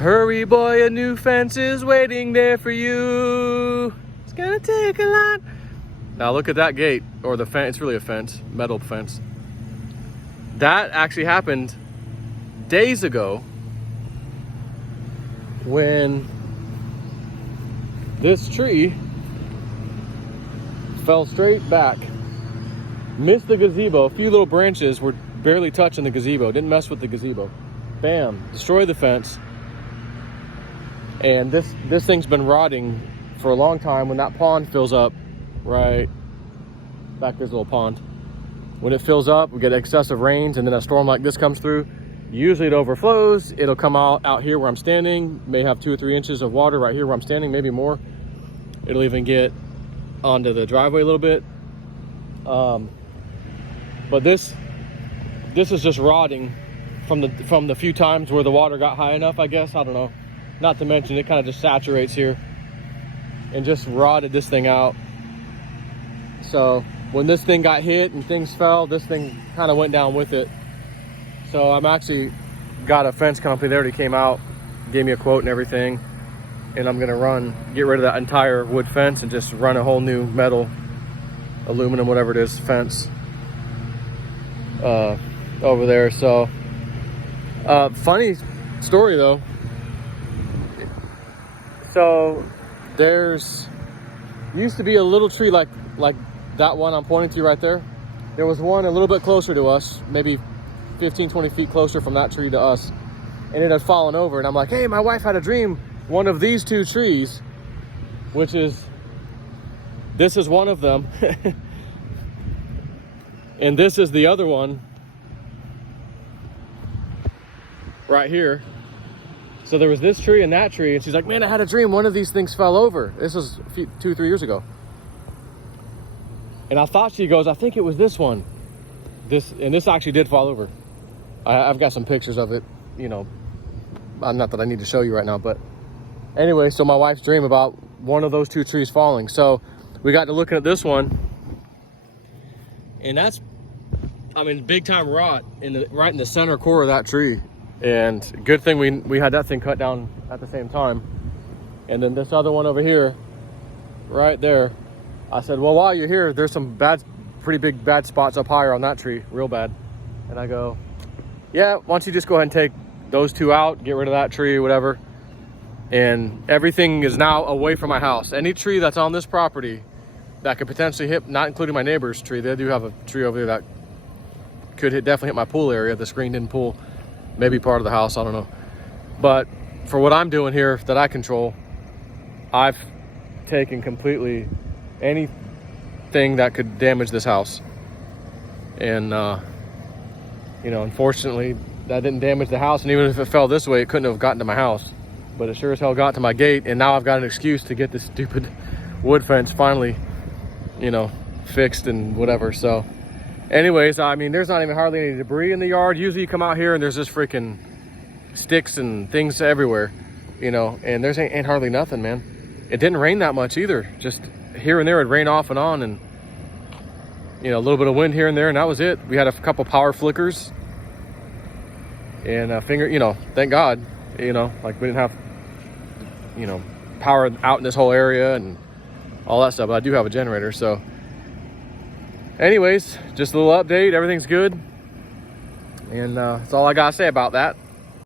Hurry boy, a new fence is waiting there for you. It's gonna take a lot. Now look at that gate, or the fence. It's really a fence, metal fence. That actually happened days ago when this tree fell straight back, missed the gazebo. A few little branches were barely touching the gazebo, didn't mess with the gazebo. Bam, destroyed the fence. And this thing's been rotting for a long time. When that pond fills up, right back there's a little pond. When it fills up, we get excessive rains, and then a storm like this comes through. Usually it overflows. It'll come out here where I'm standing, may have 2 or 3 inches of water right here where I'm standing, maybe more. It'll even get onto the driveway a little bit. But this is just rotting from the few times where the water got high enough, I guess. I don't know. Not to mention it kind of just saturates here and just rotted this thing out. So when this thing got hit and things fell, this thing kind of went down with it. So I'm actually got a fence company. They already came out, gave me a quote and everything. And I'm gonna get rid of that entire wood fence and just run a whole new metal, aluminum, whatever it is, fence over there. So funny story though. So there's used to be a little tree like that one I'm pointing to right there. There was one a little bit closer to us, maybe 15, 20 feet closer from that tree to us, and it had fallen over. And I'm like, hey, my wife had a dream. One of these 2 trees, this is one of them, and this is the other one right here. So there was this tree and that tree, and she's like, man, I had a dream. One of these things fell over. This was 2 or 3 years ago. And I thought, she goes, I think it was this one. This actually did fall over. I've got some pictures of it, you know, not that I need to show you right now, but anyway, so my wife's dream about one of those 2 trees falling. So we got to looking at this one, and that's, I mean, big time rot right in the center core of that tree. And good thing we had that thing cut down at the same time. And then this other one over here, right there, I said, well, while you're here, there's some pretty big bad spots up higher on that tree, real bad. And I go, yeah, why don't you just go ahead and take those 2 out, get rid of that tree, whatever. And everything is now away from my house. Any tree that's on this property that could potentially hit, not including my neighbor's tree, they do have a tree over there that could definitely hit my pool area. The screened-in pool, maybe part of the house, I don't know. But for what I'm doing here that I control, I've taken completely anything that could damage this house. And you know, unfortunately that didn't damage the house, and even if it fell this way, it couldn't have gotten to my house, but it sure as hell got to my gate. And now I've got an excuse to get this stupid wood fence finally, you know, fixed and whatever. So anyways, I mean, there's not even hardly any debris in the yard. Usually you come out here and there's just freaking sticks and things everywhere, you know, and there's ain't hardly nothing, man. It didn't rain that much either. Just here and there it'd rain off and on, and you know, a little bit of wind here and there, and that was it. We had a couple power flickers and you know, thank God, you know, like we didn't have, you know, power out in this whole area and all that stuff, but I do have a generator. So anyways, just a little update. Everything's good, and that's all I gotta say about that.